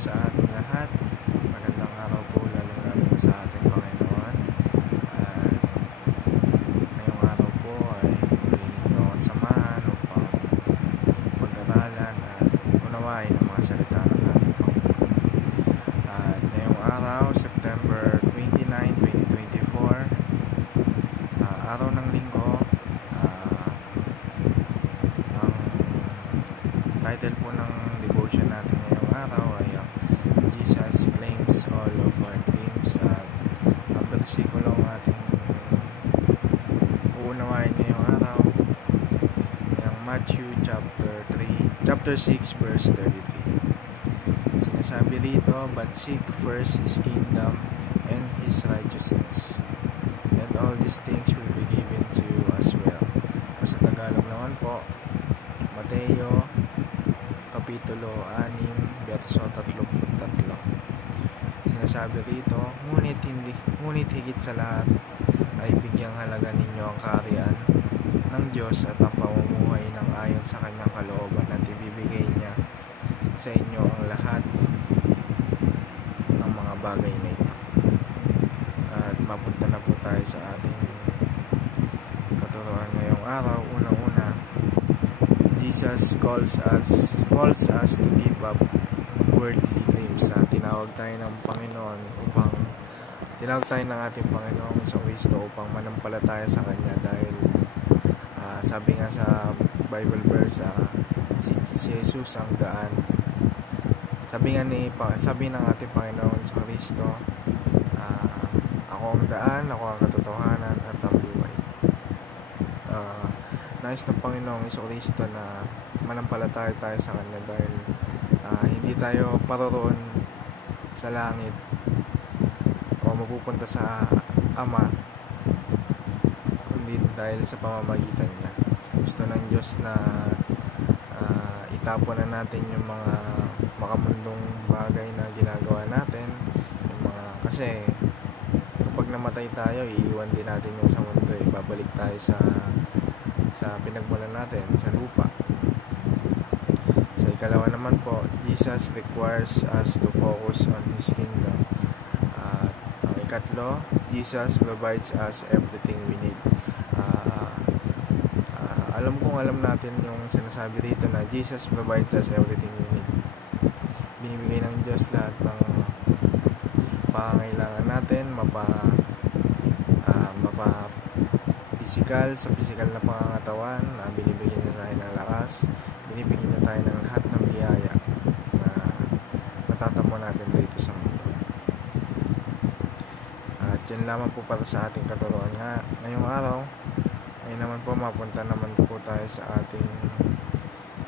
sa ating lahat. Magandang araw po, lalong-lalo na sa ating Panginoon. Ngayong araw po ay muli ninyo ang samahan upang pag-aralan at unawain ang mga salita ng ating Panginoon. At ngayong araw, September 29, 2024, araw ng linggo. Ang title po ng devotion natin ngayong araw ay Jesus claims all of our dreams, at ang versikulong ating uunawain ngayong araw ay ang Matthew chapter 6 verse 33. Sinasabi rito, but seek first His kingdom and His righteousness, and all these things will be given to you as well. O sa Tagalog naman po, Mateo Kapitulo 6, verso 33. Sinasabi rito, ngunit higit sa lahat ay bigyang halaga ninyo ang kaharian ng Diyos at ang pamumuhay ng ayon sa kanyang kalooban, at ibibigay niya sa inyo ang lahat ng mga bagay na ito. At mapunta na po tayo sa ating katuruan ngayong araw. Unang-una, Jesus calls us to give up worldly dreams. Tinawag tayo ng ating Panginoong Jesucristo upang manampalataya sa Kanya, dahil sabi nga sa Bible verse, si Jesus ang daan. Sabi ng ating Panginoong Jesucristo, ako ang daan, ako ang katotohanan at ang buhay. Nais ng Panginoong Jesucristo na manampalataya tayo sa Kanya, dahil hindi tayo paroroon sa langit o mapupunta sa Ama kundi dahil sa pamamagitan niya. Gusto ng Diyos na itapon na natin yung mga makamundong bagay na ginagawa natin, kasi kapag namatay tayo, iiwan din natin yan sa mundo. Babalik tayo sa pinagmulan natin, sa lupa. Sa ikalawa naman po, Jesus requires us to focus on His kingdom. At ang ikatlo, Jesus provides us everything we need. Alam natin yung sinasabi dito na Jesus provides us everything we need. Binibigay ng Diyos lahat ng pangangailangan natin, sa physical na pangangatawan, binibigyan niya tayo ng lakas, binibigyan niya tayo ng lahat ng biyaya na matatamo natin dito sa mundo. At yun lamang po para sa ating katuruan ngayong araw. Ngayon naman po, mapunta naman po tayo sa ating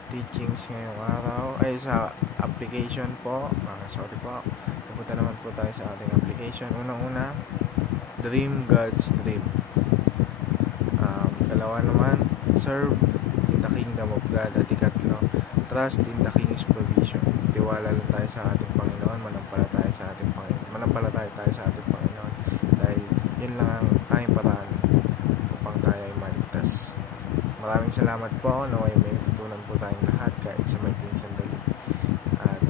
teachings ngayong araw, ay sa application po. Mapunta naman po tayo sa ating application. Unang-una, dream God's dream. Ikalawa naman, serve in the kingdom of God. At ikatlo, trust in the King's provision. Tiwala lang tayo sa ating Panginoon, manampalataya tayo sa ating Panginoon, dahil yun lang ang tayong paraan upang tayo ay maligtas. Maraming salamat po. Naway may tutunan po tayong lahat kahit sa maikling sandali. At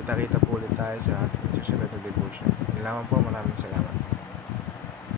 kita-kita po ulit tayo sa ating susunod na devotion. Yun lamang po. Maraming salamat.